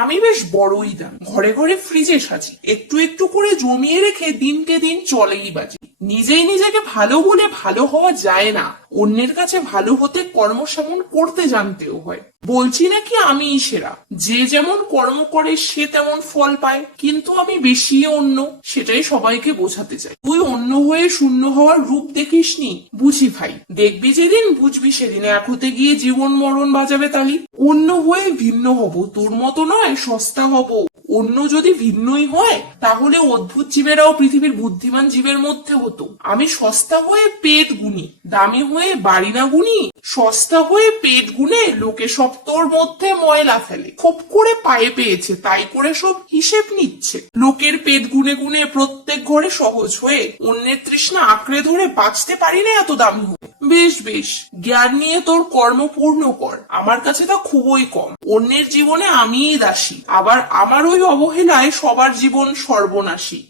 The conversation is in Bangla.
আমি বেশ বড়ই দাম, ঘরে ঘরে ফ্রিজে সাজি, একটু একটু করে জমিয়ে রেখে দিনকে দিন চলেই বাজি। নিজেই নিজেকে ভালো বলে ভালো হওয়া যায় না, অন্যের কাছে ভালো হতে কর্ম সেমন করতে জানতেও হয়। বলছি নাকি আমিই সেরা, যে যেমন কর্ম করে সে তেমন ফল পায়, কিন্তু আমি বেশি অন্য, সেটাই সবাইকে বোঝাতে চাই। তুই অন্য হয়ে শূন্য হওয়ার রূপ দেখিসনি, বুঝি ভাই, দেখবি যেদিন বুঝবি সেদিন এক হতে গিয়ে জীবন মরণ বাজাবে তালি। অন্য হয়ে ভিন্ন হব, তোর মতো নয় সস্তা হব। অন্য যদি ভিন্নই হয় তাহলে অদ্ভুত জীবেরাও পৃথিবীর বুদ্ধিমান জীবের মধ্যে হতো। আমি সস্তা হয়ে পেট গুনি, দামি হয়ে বাড়ি না গুনি। সস্তা হয়ে পেট গুনে লোকে সব তোর মধ্যে ময়লা ফেলে, খুব করে পায়ে পেয়েছে তাই করে সব হিসেব নিচ্ছে। লোকের পেট গুনে গুনে প্রত্যেক ঘরে সহজ হয়ে অন্যের তৃষ্ণা আঁকড়ে ধরে বাঁচতে পারি না এত দামি হয়ে। বেশ বেশ, জ্ঞান নিয়ে তোর কর্ম পূর্ণ কর, আমার কাছে তা খুবই কম। অন্যের জীবনে আমিই দাসী, আবার আমার ওই অবহেলায় সবার জীবন সর্বনাশী।